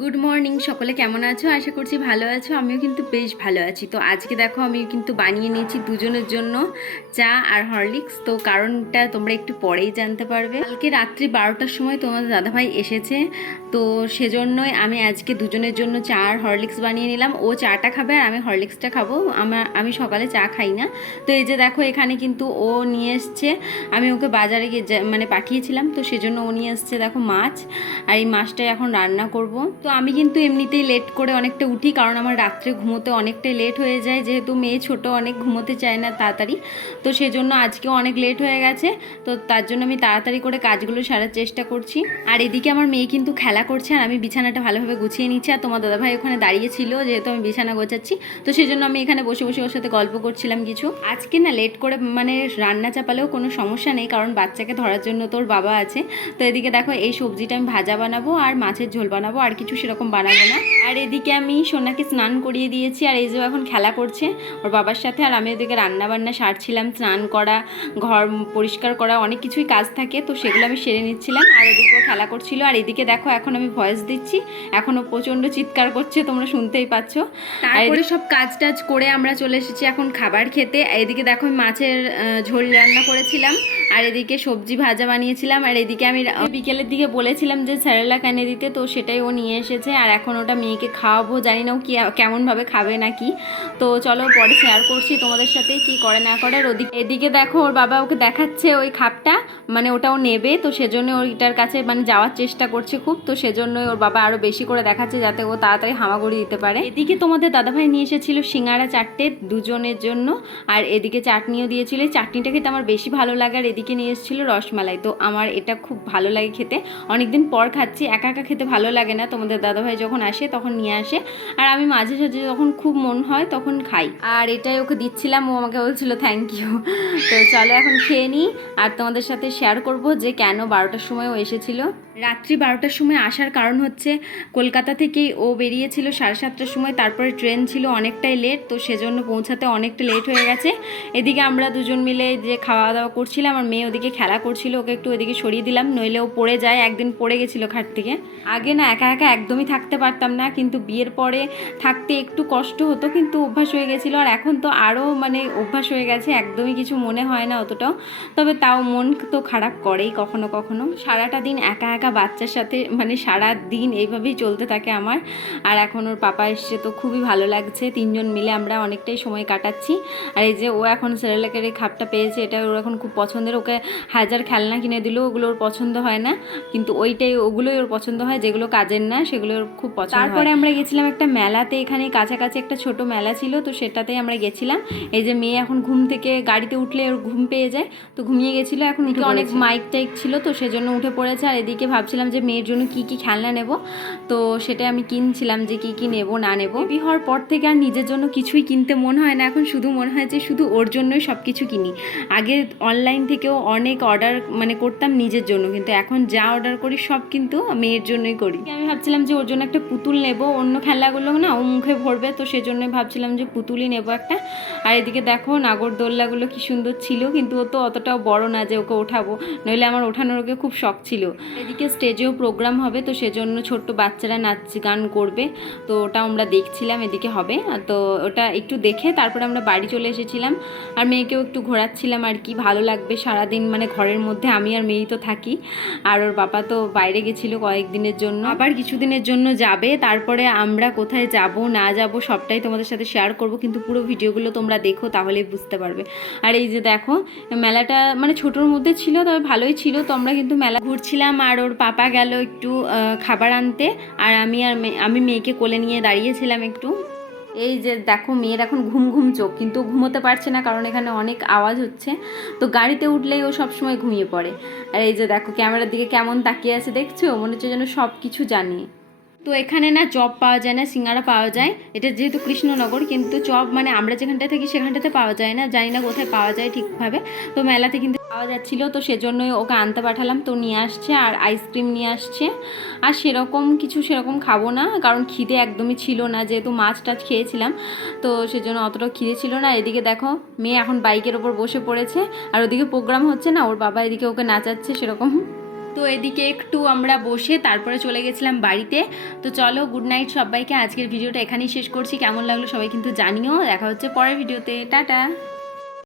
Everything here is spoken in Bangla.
গুড মর্নিং সকলে কেমন আছো? আশা করছি ভালো আছো, আমিও কিন্তু বেশ ভালো আছি। তো আজকে দেখো, আমি কিন্তু বানিয়ে নিয়েছি দুজনের জন্য চা আর হরলিক্স। তো কারণটা তোমরা একটু পরেই জানতে পারবে। কালকে রাত্রি বারোটার সময় তোমাদের দাদাভাই এসেছে। তো সেজন্যই আমি আজকে দুজনের জন্য চা আর হরলিক্স বানিয়ে নিলাম। ও চাটা খাবে আর আমি হরলিক্সটা খাব। আমার আমি সকালে চা খাই না। তো এই যে দেখো, এখানে কিন্তু ও নিয়ে এসছে। আমি ওকে বাজারে গিয়ে মানে পাঠিয়েছিলাম। তো সেজন্য ও নিয়ে এসছে, দেখো, মাছ। আর এই মাছটাই এখন রান্না করব। তো আমি কিন্তু এমনিতেই লেট করে অনেকটা উঠি, কারণ আমার রাত্রে ঘুমোতে অনেকটাই লেট হয়ে যায়, যেহেতু মেয়ে ছোট, অনেক ঘুমোতে চায় না তাড়াতাড়ি। তো সেজন্য আজকেও অনেক লেট হয়ে গেছে, তো তার জন্য আমি তাড়াতাড়ি করে কাজগুলো সারার চেষ্টা করছি। আর এদিকে আমার মেয়ে কিন্তু খেলা করছে, আর আমি বিছানাটা ভালোভাবে গুছিয়ে নিচ্ছি, আর তোমার দাদাভাই ওখানে দাঁড়িয়ে ছিল, যেহেতু আমি বিছানা গোছাচ্ছি। তো সেজন্য আমি এখানে বসে বসে ওর সাথে গল্প করছিলাম কিছু। আজকে না লেট করে মানে রান্না চাপালেও কোনো সমস্যা নেই, কারণ বাচ্চাকে ধরার জন্য তোর বাবা আছে। তো এদিকে দেখো এই সবজিটা আমি ভাজা বানাবো, আর মাছের ঝোল বানাবো, আর কিছু সেরকম বানাবো না। আর এদিকে আমি সোনাকে স্নান করিয়ে দিয়েছি আর এই যে এখন খেলা করছে ওর বাবার সাথে আর আমি ওদিকে রান্না বান্না সারছিলাম স্নান করা ঘর পরিষ্কার করা অনেক কিছুই কাজ থাকে তো সেগুলো আমি সেরে নিচ্ছিলাম। আর ওদিকে ও খেলা করছিল। আর এদিকে দেখো এখন আমি ভয়েস দিচ্ছি। এখনও প্রচণ্ড চিৎকার করছে তোমরা শুনতেই পাচ্ছ। তারপরে সব কাজ টাজ করে আমরা চলে এসেছি এখন খাবার খেতে। এদিকে দেখো আমি মাছের ঝোল রান্না করেছিলাম। আর এদিকে সবজি ভাজা বানিয়েছিলাম। আর এদিকে আমি বিকেলের দিকে বলেছিলাম যে স্যারেলা এনে দিতে তো সেটাই ও নিয়ে এসেছে আর এখন ওটা মেয়েকে খাওয়াবো। জানি না কি, কেমনভাবে খাবে নাকি। তো চলো পরে শেয়ার করছি তোমাদের সাথে কি করে না করে। আর ওদিকে এদিকে দেখো ওর বাবা ওকে দেখাচ্ছে ওই খাপটা। মানে ওটা ও নেবে, তো সেজন্য ওইটার কাছে মানে যাওয়ার চেষ্টা করছে খুব। তো সেজন্যই ওর বাবা আরও বেশি করে দেখাচ্ছে যাতে ও তাড়াতাড়ি হামাগুড়ি দিতে পারে। এদিকে তোমাদের দাদাভাই নিয়ে এসেছিল সিঙ্গারা চারটে দুজনের জন্য। আর এদিকে চাটনিও দিয়েছিল। এই চাটনিটা খেতে আমার বেশি ভালো লাগে। আর এদিকে নিয়ে এসেছিল রসমালাই। তো আমার এটা খুব ভালো লাগে খেতে। অনেকদিন পর খাচ্ছি। একা একা খেতে ভালো লাগে না। তোমাদের দাদাভাই যখন আসে, তখন নিয়ে আসে। আর আমি মাঝে সাঝে যখন খুব মন হয়, তখন খাই। আর এটাই ওকে দিচ্ছিলাম, ও আমাকে বলছিল থ্যাংক ইউ তো চলো এখন খেয়ে নিই। আর তোমাদের সাথে শেয়ার করব যে কেন বারোটার সময় ও এসেছিল। রাত্রি বারোটার সময় আসার কারণ হচ্ছে কলকাতা থেকেই ও বেরিয়েছিল সাড়ে সাতটার সময়, তারপরে ট্রেন ছিল অনেকটাই লেট তো সেজন্য পৌঁছাতে অনেকটা লেট হয়ে গেছে। এদিকে আমরা দুজন মিলে যে খাওয়া দাওয়া করছিলাম আর মেয়ে ওদিকে খেলা করছিল, ওকে একটু ওদিকে সরিয়ে দিলাম, নইলে ও পড়ে যায়, একদিন পড়ে গেছিল খাট থেকে। আগে না একা একা একদমই থাকতে পারতাম না, কিন্তু বিয়ের পরে থাকতে একটু কষ্ট হতো, কিন্তু অভ্যাস হয়ে গেছিল, আর এখন তো আরও মানে অভ্যাস হয়ে গেছে, একদমই কিছু মনে হয় না অতটাও। তবে তাও মন তো খারাপ করেই কখনো কখনো। সারাটা দিন একা একা বাচ্চার সাথে মানে সারা দিন এইভাবেই চলতে থাকে আমার। আর এখন ওর পাপা এসছে তো খুবই ভালো লাগছে। তিনজন মিলে আমরা অনেকটাই সময় কাটাচ্ছি। আর এই যে ও এখন সেরেলাকের এই খাপটা পেয়েছে এটা ওর এখন খুব পছন্দের। ওকে হাজার খেলনা কিনে দিলেও ওগুলো ওর পছন্দ হয় না। কিন্তু ওইটাই ওগুলোই ওর পছন্দ হয় যেগুলো কাজের না সেগুলো ওর খুব পছন্দ তারপরে আমরা গেছিলাম একটা মেলাতে এখানে কাছাকাছি একটা ছোট মেলা ছিল তো সেটাতেই আমরা গেছিলাম। এই যে মেয়ে এখন ঘুম থেকে গাড়িতে উঠলে ওর ঘুম পেয়ে যায়। তো ঘুমিয়ে গেছিল এখন উঠে অনেক মাইক টাইক ছিল তো সেজন্য উঠে পড়েছে। আর এদিকে ভাবছিলাম যে মেয়ের জন্য কি কি খেলনা নেব। তো সেটাই আমি কিনছিলাম যে কি কি নেব, না নেব। বেবি হওয়ার পর থেকে আর নিজের জন্য কিছুই কিনতে মন হয় না। এখন শুধু মনে হয় যে শুধু ওর জন্যই সব কিছু কিনি। আগে অনলাইন থেকেও অনেক অর্ডার মানে করতাম নিজের জন্য। কিন্তু এখন যা অর্ডার করি সব কিন্তু মেয়ের জন্যই করি। আমি ভাবছিলাম যে ওর জন্য একটা পুতুল নেব। অন্য খেলাগুলো না ও মুখে ভরবে। তো সেজন্যই ভাবছিলাম যে পুতুলই নেব একটা। আর এদিকে দেখো নাগরদোল্লাগুলো কি সুন্দর ছিল। কিন্তু ও তো অতটাও বড় না যে ওকে ওঠাবো। নইলে আমার ওঠানোর ওকে খুব শখ ছিল। এদিকে স্টেজেও প্রোগ্রাম হবে, তো সেজন্য ছোট্ট বাচ্চারা নাচ গান করবে। তো ওটা আমরা দেখছিলাম এদিকে হবে। তো ওটা একটু দেখে তারপরে আমরা বাড়ি চলে এসেছিলাম। আর মেয়েকেও একটু ঘোরাচ্ছিলাম আর কি, ভালো লাগবে সারাদিন মানে ঘরের মধ্যে। আমি আর মেয়েই তো থাকি। আর ওর বাবা তো বাইরে গেছিল কয়েকদিনের জন্য। আবার কিছুদিনের জন্য যাবে। তারপরে আমরা কোথায় যাব, না যাব সবটাই তোমাদের সাথে শেয়ার করব। কিন্তু পুরো ভিডিওগুলো তোমরা দেখো, তাহলেই বুঝতে পারবে। আর এই যে দেখো, মেলাটা মানে ছোটোর মধ্যে ছিল, তবে ভালোই ছিল। তো আমরা কিন্তু মেলা ঘুরছিলাম আর ওর পাপা গেল একটু খাবার আনতে, আর আমি আর আমি মেয়েকে কোলে নিয়ে দাঁড়িয়েছিলাম একটু। এই যে দেখো, মেয়ের এখন ঘুম ঘুম চোখ, কিন্তু ঘুমোতে পারছে না কারণ এখানে অনেক আওয়াজ হচ্ছে। তো গাড়িতে উঠলেই ও সব সময় ঘুমিয়ে পড়ে। আর এই যে দেখো, ক্যামেরার দিকে কেমন তাকিয়ে আছে দেখছ? মনে হচ্ছে যেন সব কিছু জানে। তো এখানে না চপ পাওয়া যায় না, সিঙ্গারা পাওয়া যায়। এটা যেহেতু কৃষ্ণনগর, কিন্তু চপ মানে আমরা যেখানটা থাকি সেখানটাতে পাওয়া যায় না, জানি না কোথায় পাওয়া যায় ঠিকভাবে। তো মেলাতে কিন্তু পাওয়া যাচ্ছিল, তো সেজন্যই ওকে আনতে পাঠালাম। তো নিয়ে আসছে আর আইসক্রিম নিয়ে আসছে। আর সেরকম কিছু সেরকম খাব না, কারণ খিদে একদমই ছিল না, যেহেতু মাছ টাছ খেয়েছিলাম। তো সেজন্য অতটা খিদে ছিল না। এদিকে দেখো, মেয়ে এখন বাইকের ওপর বসে পড়েছে। আর ওদিকে প্রোগ্রাম হচ্ছে না, ওর বাবা এদিকে ওকে নাচাচ্ছে সেরকম। তো এদিকে একটু আমরা বসে তারপরে চলে গেছিলাম বাড়িতে। তো চলো গুড নাইট সবাইকে। আজকের ভিডিওটা এখানেই শেষ করছি। কেমন লাগল সবাই কিন্তু জানিও। দেখা হচ্ছে পরের ভিডিওতে। টাটা!